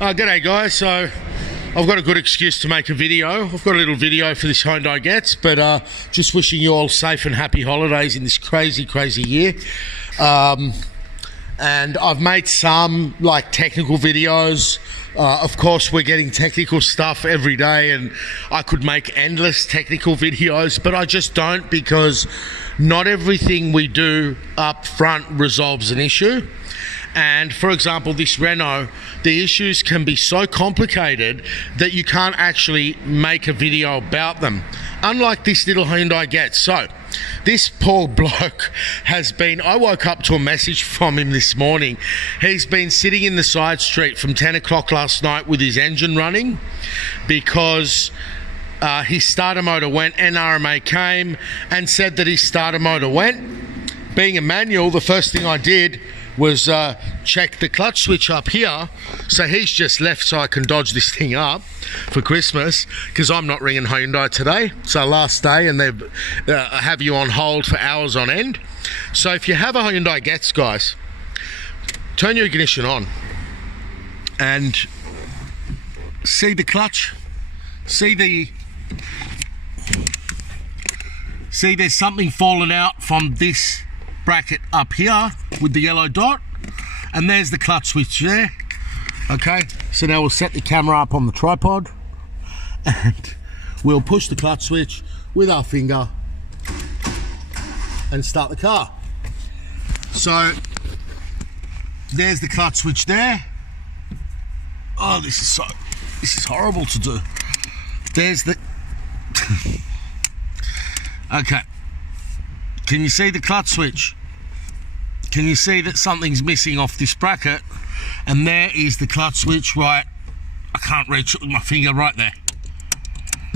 G'day guys, so I've got a good excuse to make a video. I've got a little video for this Hyundai Getz, but just wishing you all safe and happy holidays in this crazy year. And I've made some like technical videos. Of course, we're getting technical stuff every day, and I could make endless technical videos, but I just don't, because not everything we do up front resolves an issue. And for example, this Renault, the issues can be so complicated that you can't actually make a video about them, unlike this little Hyundai Getz. So this poor bloke has been, I woke up to a message from him this morning. He's been sitting in the side street from 10 o'clock last night with his engine running because his starter motor went. NRMA came and said that his starter motor went. Being a manual, the first thing I did was check the clutch switch up here. So he's just left so I can dodge this thing up for Christmas, because I'm not ringing Hyundai today. So last day, and they have you on hold for hours on end. So if you have a Hyundai Getz, guys, turn your ignition on and see the clutch. See there's something falling out from this bracket up here with the yellow dot, and there's the clutch switch there. Okay, so now we'll set the camera up on the tripod and we'll push the clutch switch with our finger and start the car. So there's the clutch switch there. Oh, this is horrible to do. There's the okay, can you see the clutch switch? Can you see that something's missing off this bracket? And there is the clutch switch, right? I can't reach it with my finger, right there.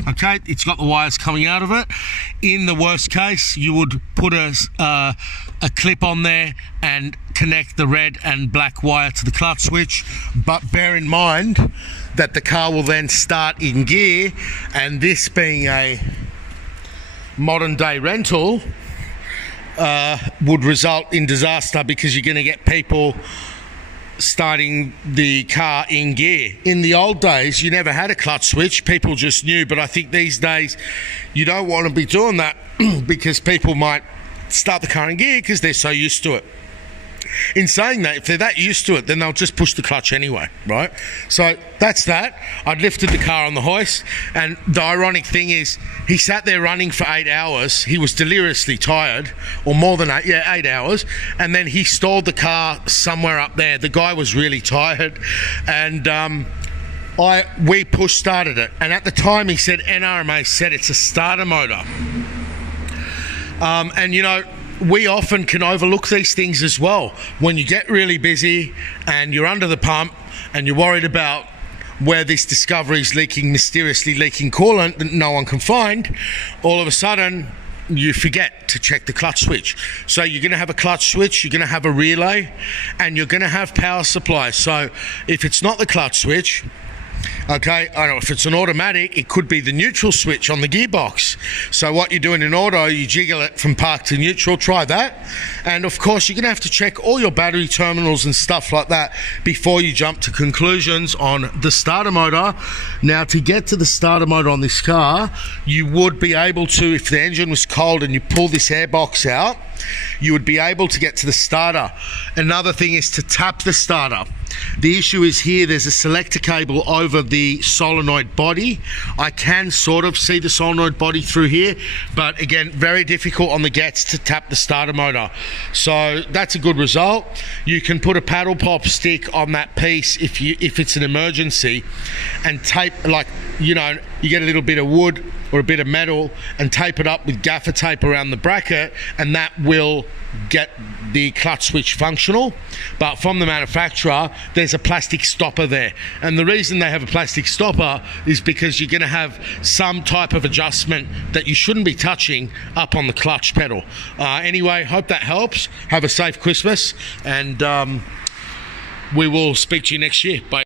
Okay, it's got the wires coming out of it. In the worst case, you would put a clip on there and connect the red and black wire to the clutch switch. But bear in mind that the car will then start in gear, and this being a modern day rental, would result in disaster, because you're going to get people starting the car in gear. In the old days, you never had a clutch switch, people just knew. But I think these days you don't want to be doing that because people might start the car in gear because they're so used to it. In saying that, if they're that used to it, then they'll just push the clutch anyway, right? So that's that. I'd lifted the car on the hoist, and the ironic thing is he sat there running for 8 hours. He was deliriously tired, or more than 8 hours, and then he stalled the car somewhere up there. The guy was really tired, and we push started it, and at the time he said NRMA said it's a starter motor. And you know, we often can overlook these things as well. When you get really busy and you're under the pump and you're worried about where this Discovery is mysteriously leaking coolant that no one can find, all of a sudden you forget to check the clutch switch. So you're going to have a clutch switch, you're going to have a relay, and you're going to have power supply. So if it's not the clutch switch, okay, I don't know, if it's an automatic, it could be the neutral switch on the gearbox. So what you do in an auto, you jiggle it from park to neutral. Try that. And of course, you're going to have to check all your battery terminals and stuff like that before you jump to conclusions on the starter motor. Now, to get to the starter motor on this car, you would be able to, if the engine was cold and you pull this airbox out, you would be able to get to the starter. Another thing is to tap the starter. The issue is here, there's a selector cable over the solenoid body. I can sort of see the solenoid body through here, but again, very difficult on the Getz to tap the starter motor. So that's a good result. You can put a paddle pop stick on that piece if it's an emergency, and tape, like, you know, you get a little bit of wood or a bit of metal and tape it up with gaffer tape around the bracket, and that will get the clutch switch functional. But from the manufacturer, there's a plastic stopper there, and the reason they have a plastic stopper is because you're going to have some type of adjustment that you shouldn't be touching up on the clutch pedal. Anyway, hope that helps. Have a safe Christmas, and we will speak to you next year. Bye.